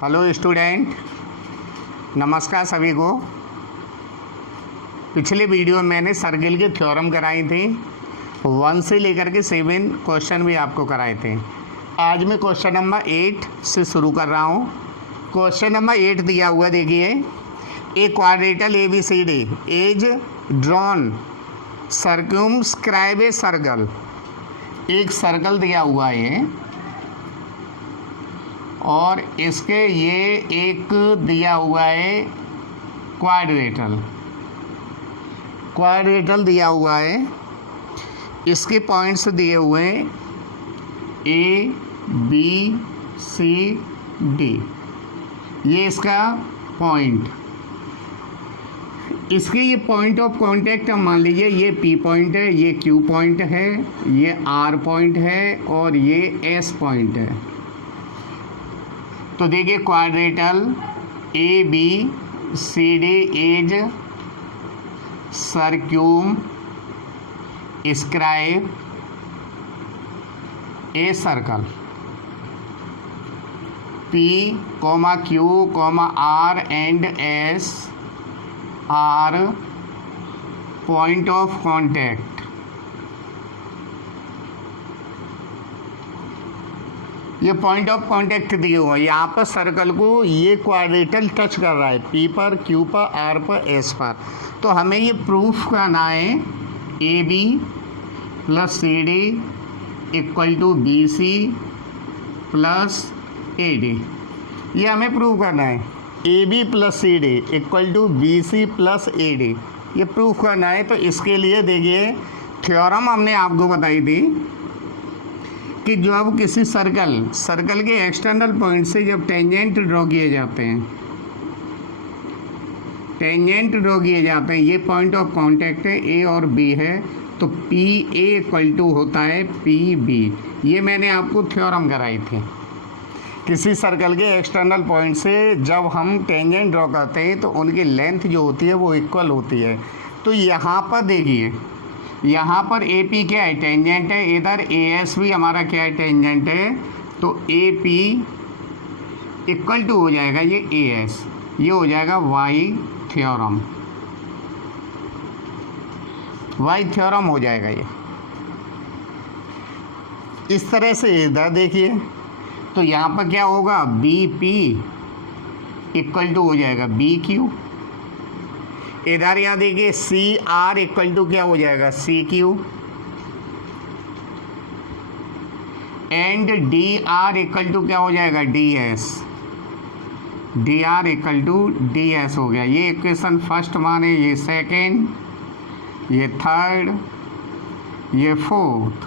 Hello student, नमस्कार सभी को। पिछले वीडियो में मैंने सर्किल के थ्योरम कराई थी, 1 से लेकर के 7 क्वेश्चन भी आपको कराए थे। आज मैं क्वेश्चन नंबर 8 से शुरू कर रहा हूँ। क्वेश्चन नंबर 8 दिया हुआ, देखिए, a quadrilateral ABCD is drawn circumscribe a circle. एक सर्कल दिया हुआ है और इसके ये एक दिया हुआ है क्वाड्रेटल दिया हुआ है। इसके पॉइंट्स दिए हुए हैं A B C D, ये इसका पॉइंट। इसके ये पॉइंट ऑफ कांटेक्ट हम मान लीजिए ये P पॉइंट है, ये Q पॉइंट है, ये R पॉइंट है और ये S पॉइंट है। तो देखिए quadrilateral ABCD is circumscribe a circle. P, Q, R and S are point of contact। ये पॉइंट ऑफ कांटेक्ट दिए हुआ है। यहाँ पर सर्कल को ये क्वाड्रेटल टच कर रहा है P पर, Q पर, R पर, S पर। तो हमें ये प्रूफ करना है AB plus CD equal to BC plus AD। ये हमें प्रूव करना है। AB plus CD equal to BC plus AD, ये प्रूफ करना है। तो इसके लिए देखिए थ्योरम हमने आपको बताई थी कि जब किसी सर्कल के एक्सटर्नल पॉइंट से जब टेंजेंट ड्रॉ किए जाते हैं, ये पॉइंट ऑफ कांटेक्ट है, A और B है, तो PA इक्वल टू होता है PB। ये मैंने आपको थ्योरम कराई थी। किसी सर्कल के एक्सटर्नल पॉइंट से जब हम टेंजेंट ड्रॉ करते हैं तो उनकी लेंथ जो होती है वो इक्वल होती है। तो यहाँ पर देखिए, यहाँ पर AP क्या है, टेंजेंट है। इधर AS भी हमारा क्या है, टेंजेंट है। तो AP इक्वल टू हो जाएगा ये AS, ये हो जाएगा Y थ्योरम हो जाएगा ये। इस तरह से इधर देखिए, तो यहाँ पर क्या होगा, BP इक्वल टू हो जाएगा BQ। इधर यहाँ देखिए CR इक्वल टू क्या हो जाएगा, CQ। And DR equal to क्या हो जाएगा, DS। DR equal to DS हो गया। ये इक्वेशन फर्स्ट माने, ये सेकेंड, ये थर्ड, ये फोर्थ।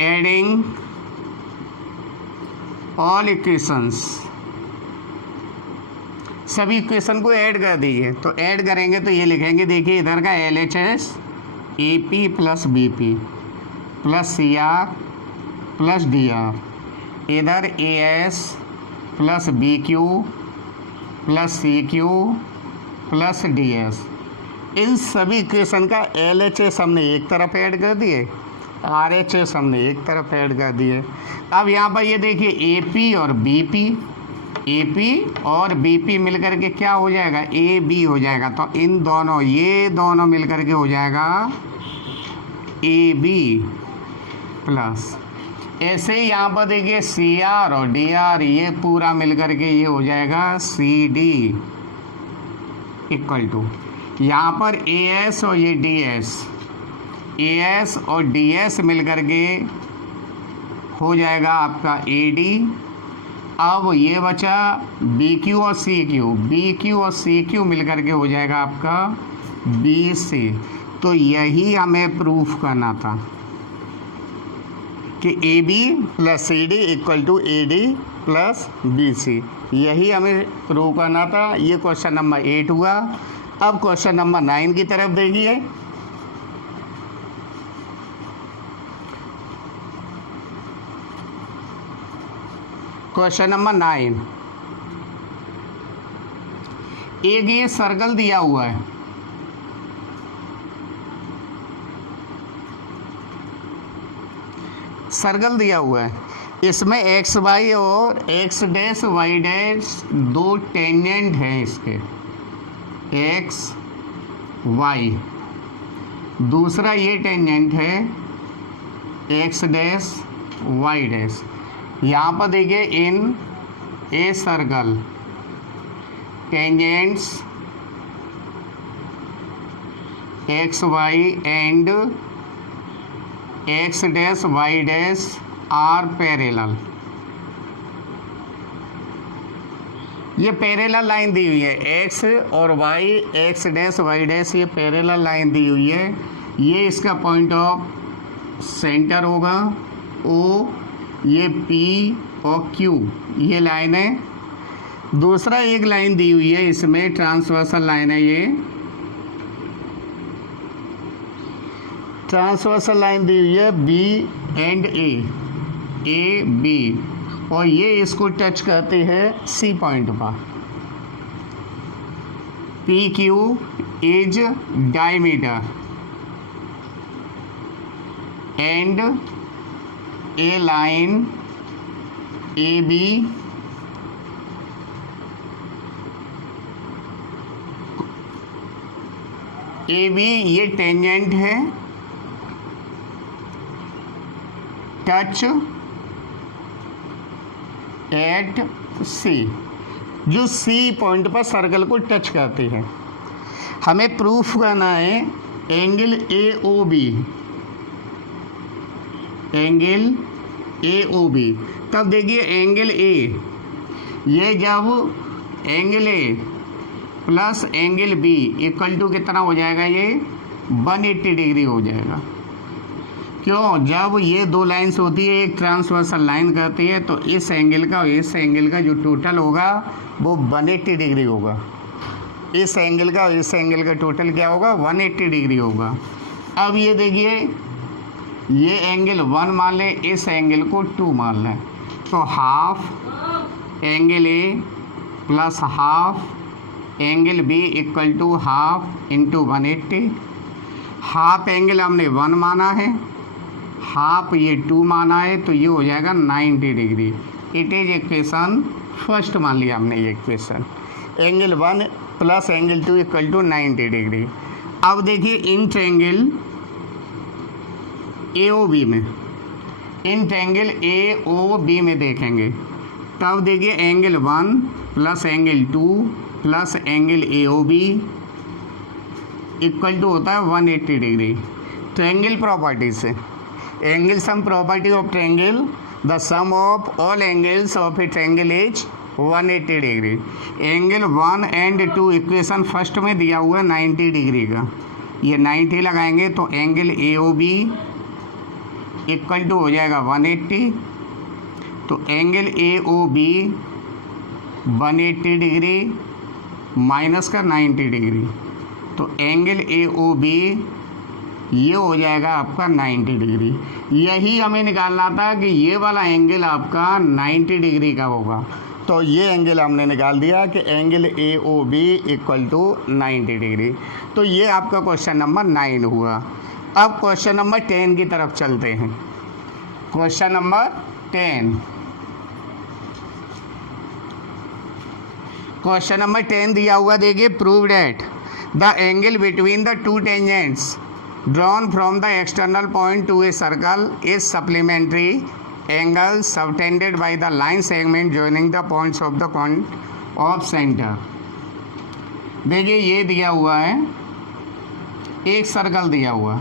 एडिंग ऑल इक्वेशंस, सभी इक्वेशन को ऐड कर दीजिए। तो ऐड करेंगे तो ये लिखेंगे, देखिए इधर का LHS AP plus BP plus CR plus DR, इधर AS plus BQ plus CQ plus DS। इन सभी इक्वेशन का LHS हमने एक तरफ ऐड कर दिए, RHS हमने एक तरफ ऐड कर दिए। अब यहाँ पर ये देखिए AP और BP मिलकर के क्या हो जाएगा, AB हो जाएगा। तो इन दोनों, ये दोनों मिलकर के हो जाएगा AB प्लस। ऐसे ही यहाँ पर देखिए CR और DR, ये पूरा मिलकर के ये हो जाएगा CD इक्वल टू, यहाँ पर AS और ये AS और DS मिलकर के हो जाएगा आपका AD। अब ये बचा BQ और CQ मिलकर के हो जाएगा आपका BC। तो यही हमें प्रूफ करना था कि AB plus CD equal to AD plus BC, यही हमें प्रूव करना था। ये क्वेश्चन नंबर 8 हुआ। अब क्वेश्चन नंबर 9 की तरफ देखिए। क्वेश्चन नंबर 9, एक ये सर्कल दिया हुआ है, इसमें एक्स वाई और एक्स डैश वाई डैश दो टेंजेंट हैं इसके, एक्स वाई। दूसरा ये टेंजेंट है एक्स डैश वाई डैश। यहाँ पर देखिए in a circle tangents x y and x dash y dash are parallel. ये पैरेलल लाइन दी हुई है, एक्स और वाई, एक्स डैश वाई डैश, ये पैरेलल लाइन दी हुई है। ये इसका पॉइंट ऑफ सेंटर होगा ओ, ये पी और क्यू ये लाइन है। दूसरा एक लाइन दी हुई है इसमें, ट्रांसवर्सल लाइन है, ये ट्रांसवर्सल लाइन दी हुई है बी एंड ए बी, और ये इसको टच करती है सी पॉइंट पर। P Q is diameter and a line A B ये टेंजेंट है टच एट सी, जो सी पॉइंट पर सर्कल को टच करती है। हमें प्रूफ करना है angle A O B, angle A O B. तब देखिए एंगल ए, ये जब angle A plus angle B equal to कितना हो जाएगा, ये 180 डिग्री हो जाएगा। क्यों? जब ये दो लाइंस होती है, एक ट्रांसवर्सल लाइन करती है, तो इस एंगल का और इस एंगल का जो टोटल होगा वो 180 डिग्री होगा। इस एंगल का और इस एंगल का टोटल क्या होगा, 180 डिग्री होगा। अब ये देखिए, ये एंगल 1 मान लें, इस एंगल को 2 मान लें, तो half angle A plus half angle B equal to half into 180। Half angle हमने 1 माना है, हाफ ये 2 माना है, तो ये हो जाएगा 90 degree. It is equation first मान लिया हमने ये equation, angle 1 plus angle 2 equal to 90 degree. अब देखिए in triangle A O B में, in triangle A O B में देखेंगे, तब देखिए angle 1 plus angle 2 plus angle A O B equal to होता है 180 डिग्री। ट्रायंगल प्रॉपर्टी से, angle sum property of triangle, the sum of all angles of a triangle is 180 degree. Angle 1 and 2 equation first में दिया हुआ है 90 degree का, ये 90 लगाएंगे तो angle A O B equal to हो जाएगा 180, तो angle A O B 180 degree minus का 90 डिग्री, तो एंगल ए ओ बी ये हो जाएगा आपका 90 डिग्री। यही हमें निकालना था कि ये वाला एंगल आपका 90 डिग्री का होगा, तो ये एंगल हमने निकाल दिया कि angle A O B equal to 90 degree. तो ये आपका क्वेश्चन नंबर 9 हुआ। अब क्वेश्चन नंबर 10 की तरफ चलते हैं। क्वेश्चन नंबर 10, क्वेश्चन नंबर 10 दिया हुआ, देखिए prove that the angle between the two tangents drawn from the external point to a circle is supplementary angle subtended by the line segment joining the points of the point of center। देखिए ये दिया हुआ है, एक circle दिया हुआ,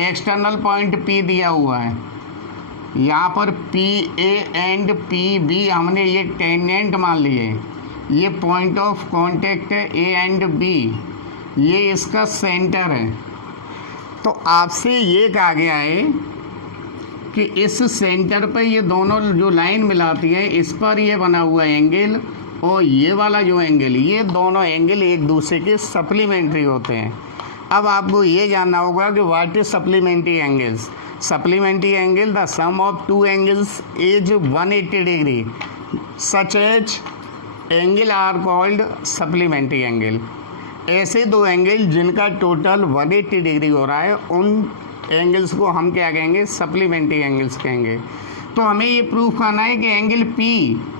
external point P दिया हुआ है, यहाँ पर P A and P B हमने ये टेंजेंट मान लिए, ये पॉइंट ऑफ कांटेक्ट है ए एंड बी, ये इसका सेंटर है। तो आपसे ये कहा गया है कि इस सेंटर पर ये दोनों जो लाइन मिलाती है, इस पर ये बना हुआ एंगल और ये वाला जो एंगल, ये दोनों एंगल एक दूसरे के सप्लीमेंट्री होते हैं। अब आपको ये जानना होगा कि what is supplementary angles. Supplementary angle, the sum of two angles is 180 degree, such as angle are called supplementary angle. ऐसे दो एंगल जिनका टोटल 180 डिग्री हो रहा है, उन एंगल्स को हम क्या कहेंगे, सप्लीमेंट्री एंगल्स कहेंगे। तो हमें ये प्रूफ करना है कि एंगल P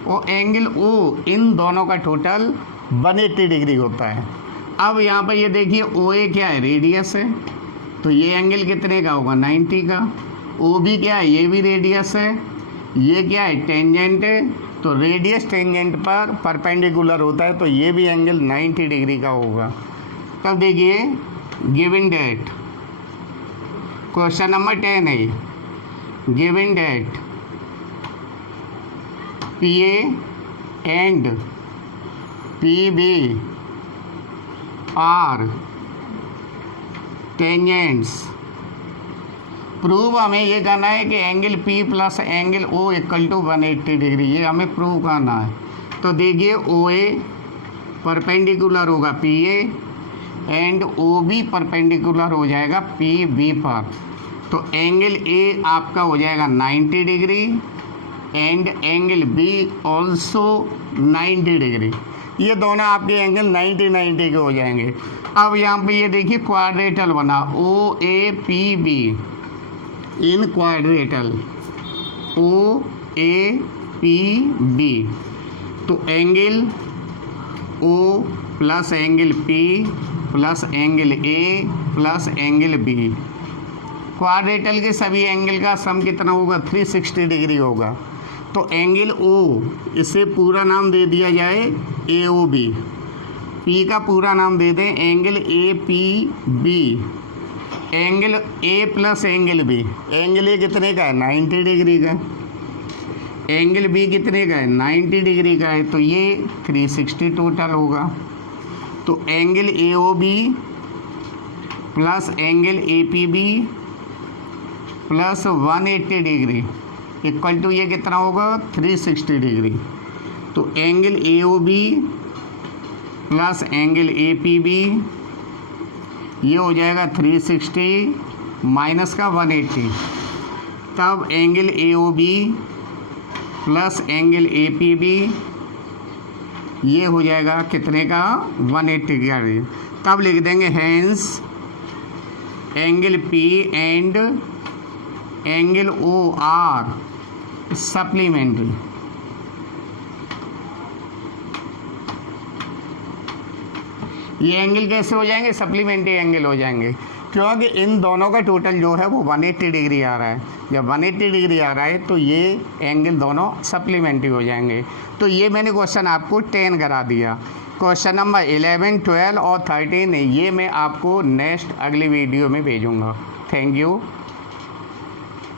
और एंगल O इन दोनों का टोटल 180 डिग्री होता है। अब यहाँ पर ये देखिए OA क्या है, रेडियस है, तो ये एंगल कितने का होगा, 90 का। OB क्या है, ये भी रेडियस है, ये क्या है, टेंजेंट है, तो रेडियस टेंजेंट पर परपेंडिकुलर होता है, तो ये भी एंगल 90 डिग्री का होगा। तब देखिए गिवन डेट, क्वेश्चन नंबर 10 है, given that PA and PB are tangents. Prove हमें ये करना है कि angle P plus angle O equal to 180 degree, ये हमें प्रूव करना है। तो देखिए OA परपेंडिकुलर होगा PA एंड OB परपेंडिकुलर हो जाएगा PB पर, तो एंगल A आपका हो जाएगा 90 degree and angle B also 90 degree. ये दोनों आपके एंगल 90 के हो जाएंगे। अब यहाँ पे ये देखिए क्वाड्रेटल बना OAPB इन क्वाड्रेटल OAPB, तो angle O plus angle P plus angle A plus angle B, quadrilateral के सभी एंगल का सम कितना होगा, 360 डिग्री होगा। तो एंगल O इसे पूरा नाम दे दिया जाए AOB, P का पूरा नाम दे दें angle APB, angle A plus angle B, angle A कितने का है, 90 डिग्री का, एंगल B कितने का है, 90 डिग्री का है, तो ये 360 टोटल होगा। तो angle AOB plus angle APB plus 180 degree equal to ये कितना होगा, 360 डिग्री। तो angle AOB plus angle APB ये हो जाएगा 360 माइनस का 180, तब angle AOB plus angle APB ये हो जाएगा कितने का, 180 का। तब लिख देंगे hence angle P and angle O are supplementary. ये एंगल कैसे हो जाएंगे, सप्लीमेंट्री एंगल हो जाएंगे, क्योंकि इन दोनों का टोटल जो है वो 180 डिग्री आ रहा है। जब 180 डिग्री आ रहा है तो ये एंगल दोनों सप्लीमेंट्री हो जाएंगे। तो ये मैंने क्वेश्चन आपको 10 करा दिया। क्वेश्चन नंबर 11, 12 और 13 ये मैं आपको नेक्स्ट अगली वीडियो में भेजूँगा। Thank you.